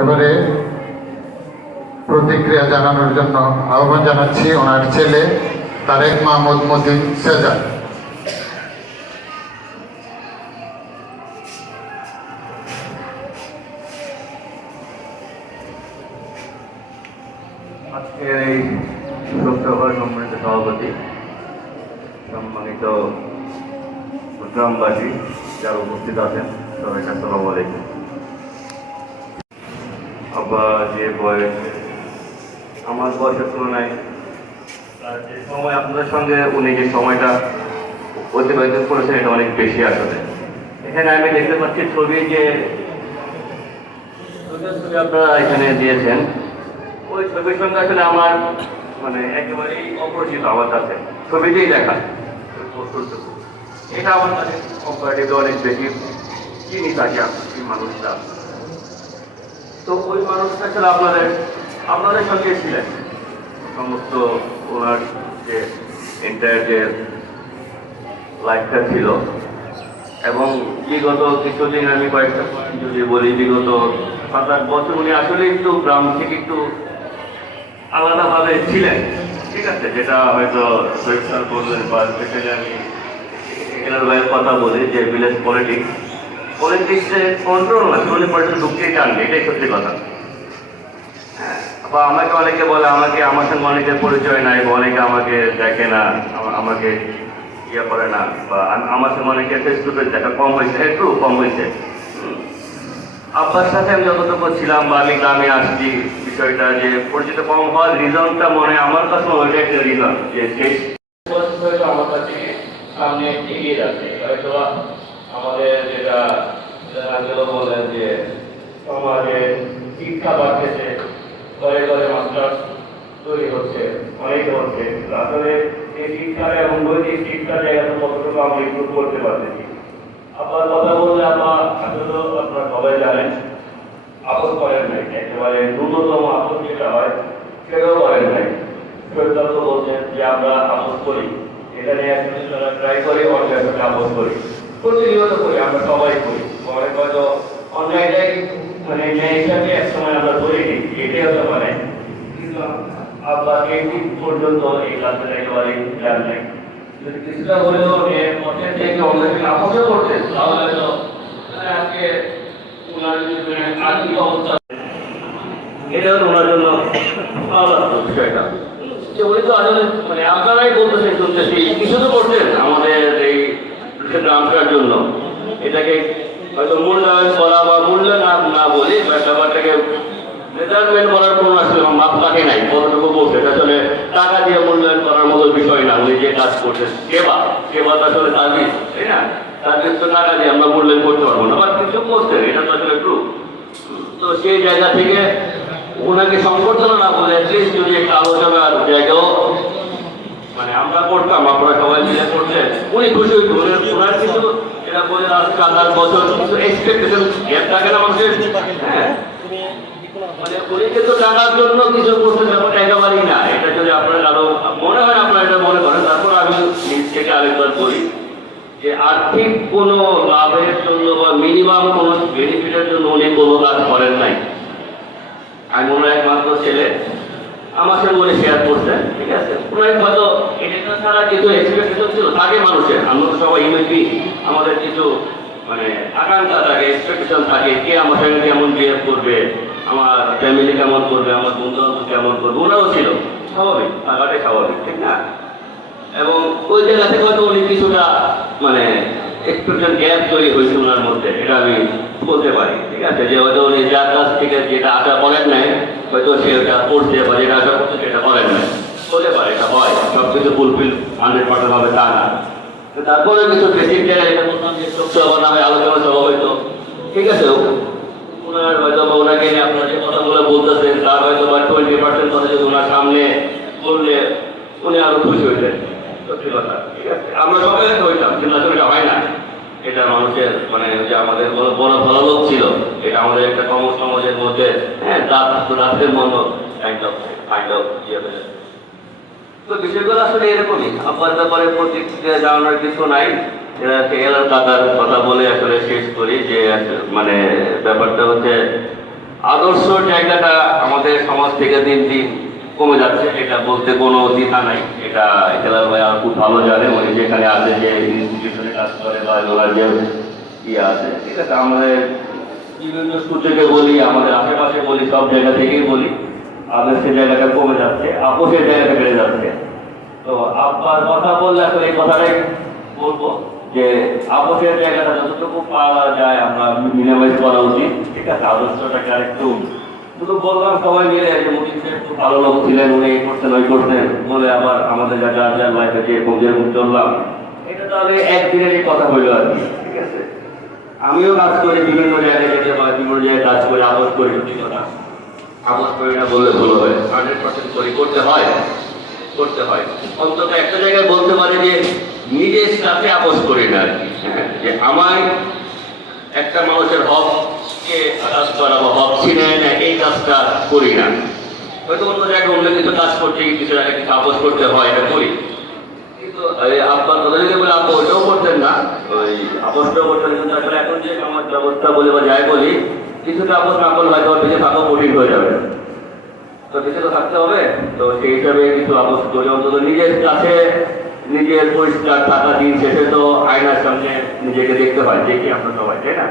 এবারে প্রতিক্রিয়া জানানোর জন্য আহ্বান জানাচ্ছি ওনার ছেলে তারেক মাহমুদ মতিন সেজাদ। আজকের এই লোকসভার সম্মানিত সভাপতি, সম্মানিত গ্রামবাসী যারা উপস্থিত আছেন, সবাইকে আসসালামু আলাইকুম। আব্বা যে বয়স, আমার বয়সের তুলনায় যে সময় আপনাদের সঙ্গে উনি যে সময়টা অতিবাহিত করেছেন এটা অনেক বেশি আসলে। এখানে আমি দেখতে পাচ্ছি ছবি যে ছবি আপনারা এখানে দিয়েছেন, ওই ছবির সঙ্গে আসলে আমার মানে একেবারেই অপরিচিত আমার কাছে, ছবিতেই দেখা এটা আমার কাছে কম্পারেটিভলি অনেক বেশি চিনি থাকে এই মানুষটা। তো ওই মানুষটা আসলে আপনাদের সঙ্গে ছিলেন সমস্ত ওনার যে এন্টায়ার যে লাইফটা ছিল। এবং বিগত কিছুদিন আমি কয়েকটা যদি বলি, বিগত 7-8 বছর উনি আসলে একটু গ্রাম থেকে একটু আলাদাভাবে ছিলেন, ঠিক আছে, যেটা হয়তো সৈয়দ বললেন বা স্পেশালি আমি এনার ভাইয়ের কথা বলি যে ভিলেজ পলিটিক্সে কন্ট্রোল না, উনি পলিটিক্স ঢুকতেই চাননি, এটাই সত্যি কথা। বা আমাকে অনেকে বলে আমার সঙ্গে অনেকের পরিচয় নাই, বা অনেকে আমাকে দেখে না, আমাকে ইয়ে করে না, বা আমার সঙ্গে অনেকে ফেস টু ফেস দেখা কম হয়েছে, একটু কম হয়েছে। আব্বার সাথে আমি যতটুকু ছিলাম বা আমি গ্রামে আসছি, বিষয়টা যে পরিচিত কম হওয়ার রিজনটা মনে আমার কাছে ওইটা একটা রিজন যে শেষ হয়তো আমার কাছে সামনে এগিয়ে যাচ্ছে, হয়তো আমাদের যেটা আঙ্কেলও বলেন যে সমাজে শিক্ষা বাড়তেছে, ঘরে ঘরে মাস্টার তৈরি হচ্ছে, অনেক হচ্ছে, আসলে এই শিক্ষার এবং নৈতিক শিক্ষার জায়গাটা কতটুকু আমরা ইমপ্রুভ করতে পারতেছি। আপনার কথা বললে আপনার আসলেও আপনারা সবাই জানেন আপন করেন নাই, একেবারে ন্যূনতম আপন যেটা হয় সেটাও করেন নাই। সরকার তো বলছেন যে আমরা আপোষ করি, এটা নিয়ে একজন ট্রাই করি, অনেক সাথে আপোষ করি, প্রতিনিয়ত করি, আমরা সবাই করি। অনেক হয়তো অন্যায়টাই মানে ন্যায় হিসাবে এক সময় আমরা বলিনি, এটাই হতে পারে, কিন্তু আপনার এই দিক পর্যন্ত এই কাজটা একেবারে খেয়াল নেই। যদি কিছুটা হলেও পথের থেকে অন্যকে আপোষও করতেন, তাহলে হয়তো আজকে ওনার আর্থিক অবস্থা এটা হতো ওনার জন্য ভালো লাগতো বিষয়টা। যে উনি তো আসলে মানে আপনারাই বলতেছেন, শুনতেছি কিছু তো করতেন আমাদের এই গ্রামটার জন্য। এটাকে হয়তো মূল্যায়ন করা বা মূল্যায়ন না বলি, ব্যাপারটাকে মেজারমেন্ট করার কোনো আসলে মাপ থাকে নাই, কতটুকু বলছে এটা আসলে টাকা দিয়ে মূল্যায়ন করার মতো বিষয় না। উনি যে কাজ করছেন সেবাটা আসলে সার্ভিস, তাই না? সার্ভিস তো টাকা দিয়ে আমরা মূল্যায়ন করতে পারবো না, বাট কিছু করছেন, এটা তো আসলে ট্রু। তো সেই জায়গা থেকে ওনাকে সংবর্ধনা না বলে অ্যাটলিস্ট যদি একটা আলোচনার জায়গাও মানে আমরা করতাম, আপনারা সবাই মিলে করতেন, উনি খুশি হইতো। ওনার কিছু এটা বলে 7-8 বছর কিছু এক্সপেকটেশন গ্যাপ থাকে না মানুষের। হ্যাঁ, মানে উনি কিন্তু টাকার জন্য কিছু করতে ব্যাপারটা একেবারেই না। এটা যদি আপনার আরো মনে হয়, আপনারা এটা মনে করেন, তারপর আমি নিজ থেকে আরেকবার বলি যে আর্থিক কোনো লাভের জন্য বা মিনিমাম কোনো বেনিফিটের জন্য উনি কোনো কাজ করেন নাই। আমি মনে হয় একমাত্র ছেলে আমার সঙ্গে উনি শেয়ার করছেন, ঠিক আছে। ওনার হয়তো এটা ছাড়া কিছু এক্সপেকটেশন ছিল থাকে মানুষের, আমরা তো সবাই ইমেজি, আমাদের কিছু মানে আকাঙ্ক্ষা থাকে, এক্সপেকটেশন থাকে, কে আমার সঙ্গে কেমন বিহেভ করবে, আমার ফ্যামিলি কেমন করবে, আমার বন্ধু বান্ধব কেমন করবে, ওনারও ছিল, স্বাভাবিক, থাকাটাই স্বাভাবিক, ঠিক না? এবং ওই জায়গা থেকে হয়তো উনি কিছুটা মানে এক্সপেকটেশন গ্যাপ তৈরি হয়েছে ওনার মধ্যে, এটা আমি বলতে পারি, ঠিক আছে। যে হয়তো উনি যার কাছ থেকে যেটা আশা করেন নাই, হয়তো সে ওটা করছে, বা যেটা আশা করছে সেটা করেন নাই, হতে পারে, এটা হয়, সব কিছু ফুলফিল 100% হবে তা না। তারপরে কিছু বেসিক জায়গায় যেটা বললাম যে লোকসভা নামে আলোচনা সভা হয়তো, ঠিক আছে, ওনার হয়তো বা ওনাকে নিয়ে আপনারা যে কথাগুলো বলতেছেন তার হয়তো বা 20% কথা যদি ওনার সামনে বললে উনি আরো খুশি হইতেন, সত্যি কথা, ঠিক আছে। আমরা সবাই হইতাম, কিন্তু আসলে এটা হয় না। এটা মানুষের মানে যে আমাদের বড় ভালো লোক ছিল, এটা আমাদের একটা সমাজের মধ্যে হ্যাঁ রাতের মতো কাইন্ড অফ ইয়ে হয়ে। তো বিষয়গুলো আসলে এরকমই। আপনার ব্যাপারে প্রতিক্রিয়া জানানোর কিছু নাই, এলার কাকার কথা বলে আসলে শেষ করি যে মানে ব্যাপারটা হচ্ছে আদর্শ জায়গাটা আমাদের সমাজ থেকে দিন দিন কমে যাচ্ছে, এটা বলতে কোনো দ্বিধা নাই। এটা খেলার ভাই আর খুব ভালো জানে, উনি যেখানে আছে, যে ইনস্টিটিউশনে কাজ করে বা ওনার যে ইয়ে আছে, ঠিক আছে। আমাদের বিভিন্ন স্কুল থেকে বলি, আমাদের আশেপাশে বলি, সব জায়গা থেকেই বলি, আদর্শের জায়গাটা কমে যাচ্ছে, আপোষের জায়গাটা বেড়ে যাচ্ছে। তো আব্বার কথা বললে আসলে এই কথাটাই বলবো যে আপোষের জায়গাটা যতটুকু পাওয়া যায় আমরা মিনিমাইজ করা উচিত, ঠিক আছে। আদর্শটাকে আরেকটু শুধু বললাম সবাই মিলে যে মুজিব সাহেব খুব ভালো লোক ছিলেন, উনি এই করতেন ওই করতেন বলে আবার আমাদের যার লাইফে যেরকম চললাম, এটা তাহলে একদিনেরই কথা হইলো আর কি, ঠিক আছে। আমিও কাজ করি বিভিন্ন জায়গায় যেতে হয়, বিভিন্ন জায়গায় কাজ করি, আপোষ করি, সত্যি কথা আপোষ করি না বললে ভুল হবে, 100% করি, করতে হয়। অন্তত একটা জায়গায় বলতে পারে যে নিজের সাথে আপোষ করি না আর কি, যে আমার একটা মানুষের হককে আঘাত করা বা হক ছিনে না এই কাজটা করি না। হয়তো অন্য জায়গায় অন্য কিছু কাজ করতে গিয়ে কিছু জায়গায় কিছু আপোষ করতে হয়, এটা করি। কিন্তু আপনার কথা যদি বলে আপনি ওইটাও করতেন না, ওই আপোষটাও করতেন, কিন্তু আসলে এখন যে আমার ব্যবস্থা বলে বা যাই বলি, কিছুটা আপোষ না করলে হয়তো বেঁচে থাকাও কঠিন হয়ে যাবে। তো বেঁচে তো থাকতে হবে, তো সেই হিসাবে কিছু আপোষ করি, অন্তত নিজের কাছে নিজের পরিষ্কার থাকা। দিন শেষে তো আয়নার সামনে নিজেকে দেখতে হয়, দেখি আমরা সবাই, তাই না?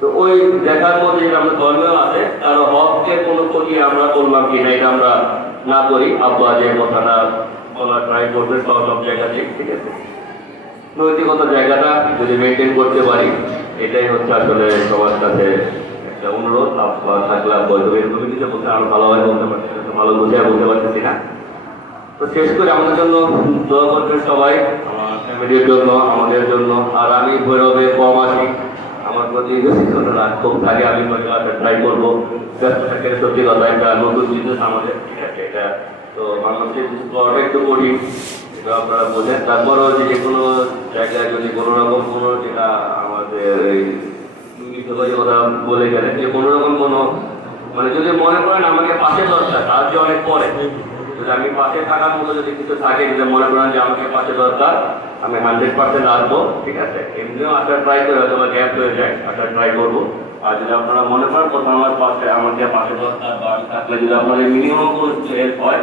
তো ওই দেখার মধ্যে যেটা আমরা ধর্মেও আছে, কারো হককে কোনো ক্ষতি আমরা করলাম কিনা এটা আমরা না করি। আব্বা যে কথাটা বলার ট্রাই করবে সব জায়গাতে, ঠিক আছে। নৈতিকতা জায়গাটা যদি মেনটেন করতে পারি, এটাই হচ্ছে আসলে সবার কাছে একটা অনুরোধ। আব্বা থাকলে আব্বা এরকমই কিছু বলতে আরো ভালোভাবে বলতে পারছি, ভালো বুঝে বলতে পারতেছি না। তো শেষ করে আমাদের জন্য দোয়া করবেন সবাই, আমার ফ্যামিলির জন্য, আমাদের জন্য। আর আমি ভৈরবে কম আসি, আমার প্রতি রাগ খুব থাকে, আমি ট্রাই করবো। ব্যস্ত থাকে, সত্যি কথা, একটা নতুন বিজনেস আমাদের, ঠিক আছে। এটা তো বাংলাদেশের স্পট একটু করি, এটা আপনারা বোঝেন। তারপরও যে কোনো জায়গায় যদি কোনো রকম কোনো যেটা আমাদের এই কথা বলে গেলেন, যে কোনো রকম কোনো মানে যদি মনে করেন আমাকে পাশে দরকার, তার যে অনেক পরে যদি আমি পাশে থাকার মতো যদি কিছু থাকে, যদি মনে করেন যে আমাকে পাশে দরকার, আমি 100% আসবো, ঠিক আছে। এমনিও আসার ট্রাই করে, হয়তো গ্যাপ হয়ে যায়, আসার ট্রাই করবো। আর যদি আপনারা মনে করেন কোথাও আমার পাশে আমাকে পাশে দরকার বা আমি থাকলে যদি আপনাদের মিনিমাম কোনো হেল্প হয়,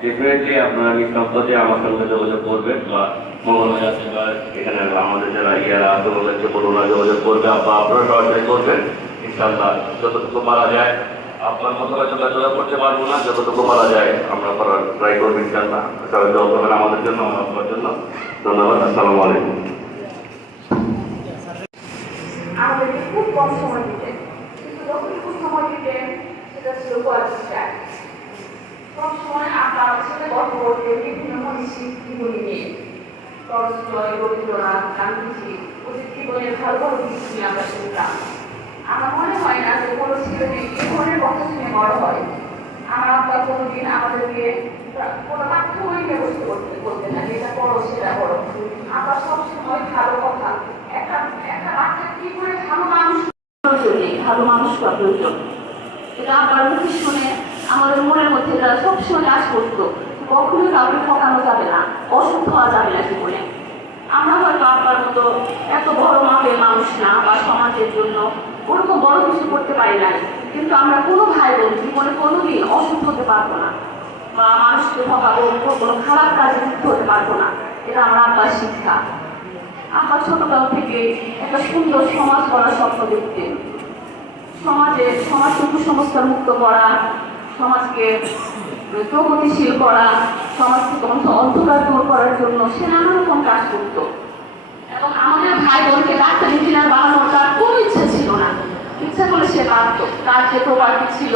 ডেফিনেটলি আপনারা নিঃসংকোচে আমার সঙ্গে যোগাযোগ করবেন, বা মঙ্গলবার আছে বা এখানে আমাদের যারা ইয়ারা আছে বলুন যোগাযোগ করবে, বা আপনারা সরাসরি করবেন। ইনশাআল্লাহ যতটুকু পারা যায়, আপনার মতো হয়তো ব্যবহার করতে পারবো না, যতটুকু পারা যায় আমরা করার ট্রাই করবো ইনশাআল্লাহ। সবাই দোয়া করবেন আমাদের জন্য, আপনার জন্য। ধন্যবাদ। আসসালামু আলাইকুম। আমাদেরকে খুব কম সময় দিতেন, কিন্তু যখন খুব সময় দিতেন সেটা ছিল কয়েকটা। সব সময় আমরা আমার সাথে গল্প করতে বিভিন্ন মনীষী জীবনী নিয়ে, টলস্টয়, রবীন্দ্রনাথ, গান্ধীজি, ওদের জীবনের ভালো ভালো দিক নিয়ে আমরা শুনতাম। আমার মনে হয় না যে কোনো ছেলে মেয়ে এই ধরনের কথা শুনে বড় হয়। আমার আব্বা কোনোদিন আমাদেরকে কোনো পাঠ্যবই ব্যবস্থা করতে না, যেটা বড় সেটা বড়। আবার সবসময় ভালো কথা, একটা বাচ্চা কি করে ভালো মানুষ প্রয়োজন নেই, ভালো মানুষ হওয়া প্রয়োজন। এটা আবার মুখে শুনে আমাদের মনের মধ্যে এটা সবসময় কাজ করতো, কখনোই কাউকে ঠকানো যাবে না, অসুখ হওয়া যাবে না জীবনে। আমরা হয়তো আব্বার মতো এত বড় মাপের মানুষ না, বা সমাজের জন্য ওরকম বড় কিছু করতে পারি নাই, কিন্তু আমরা কোনো ভাই বোন জীবনে কোনোদিন অসুখ হতে পারবো না, বা মানুষকে ঠকাবো, কোনো খারাপ কাজে যুক্ত হতে পারবো না। এটা আমার আব্বার শিক্ষা। আব্বা ছোটকাল থেকে একটা সুন্দর সমাজ গড়ার স্বপ্ন দেখতেন। সমাজকে কুসংস্কার মুক্ত করা, সমাজকে প্রগতিশীল করা, সমাজ থেকে অন্ধকার দূর করার জন্য সে নানা রকম কাজ করতো। এবং আমাদের ভাই বোনকে ডাক্তার ইঞ্জিনিয়ার বানানোর তার কোনো ইচ্ছা ছিল না, ইচ্ছা করলে সে পারত। তার যে প্রপার্টি ছিল,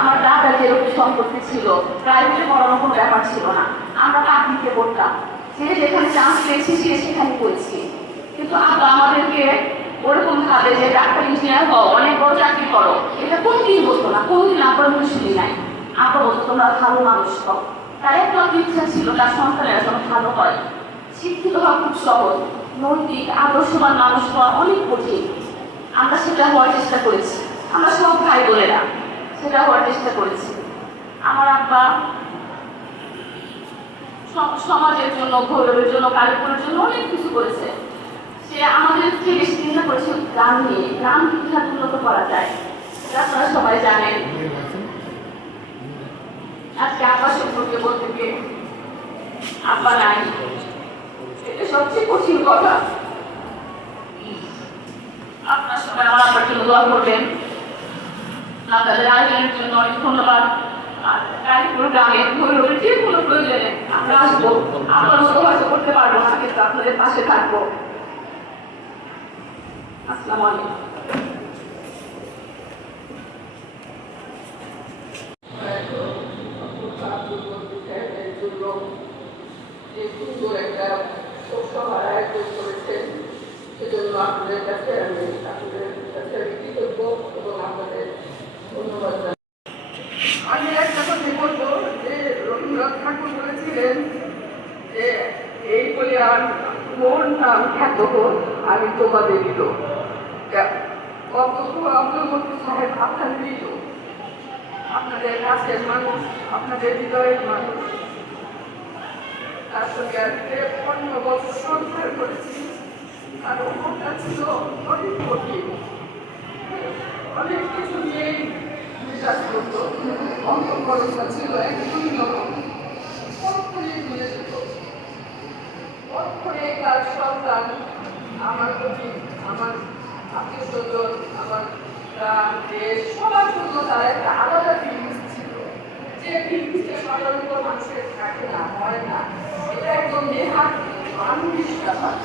আমার দাদার যেরকম সম্পত্তি ছিল, প্রাইভেটে পড়ানোর কোনো ব্যাপার ছিল না। আমরা পাবলিকে পড়তাম, যে যেখানে চান্স পেয়েছি সে সেখানে পড়েছি। কিন্তু আব্বা আমাদেরকে ওরকম ভাবে যে ডাক্তার ইঞ্জিনিয়ার হও, অনেক বড় চাকরি করো, এটা কোনদিন বলতো না, কোনদিন আব্বার মুখে শুনি নাই। আব্বা বলতো তোমরা ভালো মানুষ হও। তার একটা ইচ্ছা ছিল তার সন্তানেরা যেন ভালো হয়। শিক্ষিত হওয়া খুব সহজ, নৈতিক আদর্শবান মানুষ হওয়া অনেক কঠিন। আমরা সেটা হওয়ার চেষ্টা করেছি, আমরা সব ভাই বোনেরা সেটা হওয়ার চেষ্টা করেছি। আমার আব্বা সমাজের জন্য, ভৈরবের জন্য, কালীপুরের জন্য অনেক কিছু করেছে। সে আমাদেরকে বেশি চিন্তা করেছে গ্রাম নিয়ে, গ্রামকে কিভাবে উন্নত করা যায়। আপনারা সবাই জানেন আজকে আব্বা সম্পর্কে বলতে গিয়ে আব্বা নাই, এটা সবচেয়ে কঠিন কথা। আপনারা সবাই আমার আব্বার জন্য দোয়া করবেন। আপনাদের আয়োজনের জন্য অনেক ধন্যবাদ। আর গাড়িপুর গ্রামে ভৈরবের যে কোনো প্রয়োজনে আমরা আসবো, আপনার মতো হয়তো করতে পারবো না, কিন্তু আপনাদের পাশে থাকবো। আসসালামু আলাইকুম। যে সুন্দর একটা সভার আয়োজন করেছেন, সেজন্য আপনাদের কাছে আমি কৃতজ্ঞ এবং আপনাদের ধন্যবাদ জানাই। আমি একটা কথা বলবো যে রবীন্দ্রনাথ ঠাকুর বলেছিলেন যে এই বলে আর মোর নাম খ্যাত হোক আমি তোমাদেরই লোক। আব্দুল মতিন সাহেব আপনাদেরই লোক, আপনাদের কাছের মানুষ, আপনাদের হৃদয়ের মানুষ। তার সঙ্গে আজকে 15 বছর সংসার করেছি। আর ওটা ছিল অনেক কঠিন, অনেক কিছু নিয়েই বিশ্বাস করতো। অন্তঃকরণটা ছিল একদমই নরম, অক্ষরে ভুলে যেত। অক্ষরে তার সন্তান আমার প্রতি, আমার আত্মীয় স্বজন, আমার গ্রাম, দেশ, সবার জন্য তার একটা আলাদা ফিলিংস ছিল, যে ফিলিংসটা সাধারণত মানুষের থাকে না, হয় না। এটা একদম নেহাত মানবিক ব্যাপার।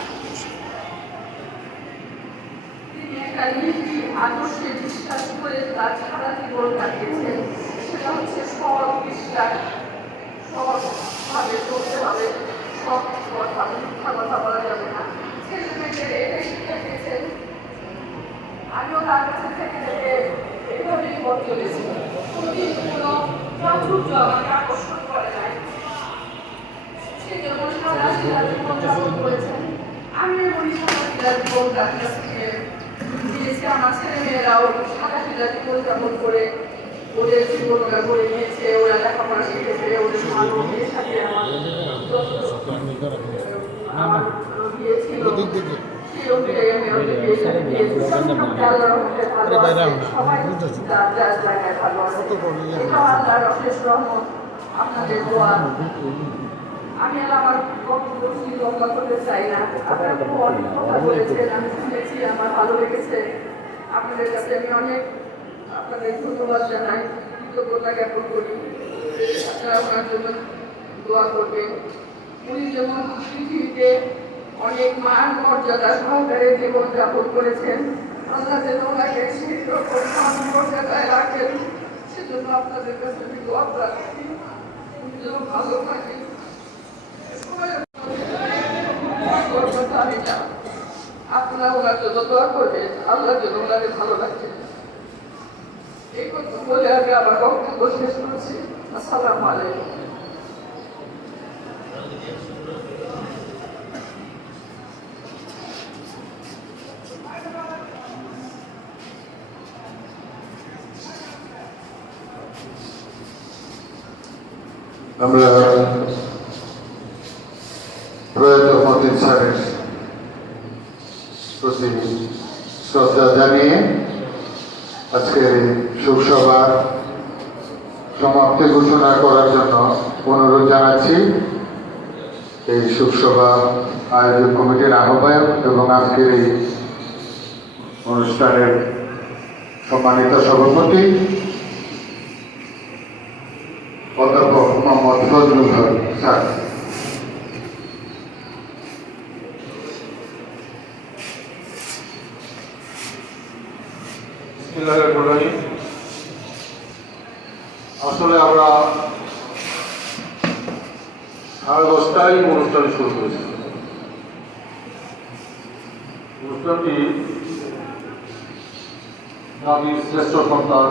তিনি একটা নীতি আদর্শে বিশ্বাস করে তার সারা জীবন কাটিয়েছেন। সেটা হচ্ছে সৎ বিশ্বাস, সৎভাবে চলতে হবে, সৎ কথা, মিথ্যা কথা বলা যাবে না। ছেলে মেয়েদের এটাই শিক্ষা দিয়েছেন। আমিও তার কাছে থেকে থেকে এইভাবেই পথ চলেছি। কোনোদিন কোনো প্রাচুর্য আমাকে আকর্ষণ করে নাই। সেই জন্য সারা জীবনযাপন করেছেন। আমি বলি সারা জীবন তার কাছ থেকে দিয়েছি। আমার ছেলে মেয়েরাও সারা জীবনযাপন করে ওদের জীবনটা করে নিয়েছে, ওরা লেখাপড়া শিখেছে, ওদের ভালো মেয়ের সাথে আমার বিয়ে ছিল। সেই অনুযায়ী আমি ওদের বিয়ে সাথে দিয়েছি। সবাই যার যার জায়গায় ভালো আছে। এটাও আল্লাহর অশেষ রহমত, আপনাদের দোয়া। আমি আর আমার বক্তব্য লম্বা করতে চাই না। আপনারা খুব অনেক কথা বলেছেন, আমি শুনেছি, আমার ভালো লেগেছে। আপনাদের কাছে আমি অনেক আপনাদের ধন্যবাদ জানাই, কৃতজ্ঞতা জ্ঞাপন করি। আপনারা ওনার জন্য দোয়া করবেন। উনি যেমন পৃথিবীতে অনেক মান মর্যাদা সহকারে জীবনযাপন করেছেন, আল্লাহ যেন ওনাকে সেই রকম মান মর্যাদায় রাখেন। সেজন্য আপনাদের কাছে আমি দোয়া রাখছি, উনি যেন ভালো থাকেন। আপনারা ওনার জন্য দোয়া করবেন, আল্লাহ যেন ওনাকে ভালো রাখেন। এই কথা বলে আমি আমার বক্তব্য শেষ করছি। আসসালামু আলাইকুম। আমরা প্রয়াত মতিন স্যারের প্রতি শ্রদ্ধা জানিয়ে আজকের এই শোকসভার সমাপ্তি ঘোষণা করার জন্য অনুরোধ জানাচ্ছি এই শোকসভা আয়োজক কমিটির আহ্বায়ক এবং আজকের এই অনুষ্ঠানের সম্মানিত সভাপতি অধ্যাপক মোহাম্মদ ফজলুল হক স্যার। আসলে আমরা 10:30টায় অনুষ্ঠান শুরু করেছি। অনুষ্ঠানটি জাতির শ্রেষ্ঠ সন্তান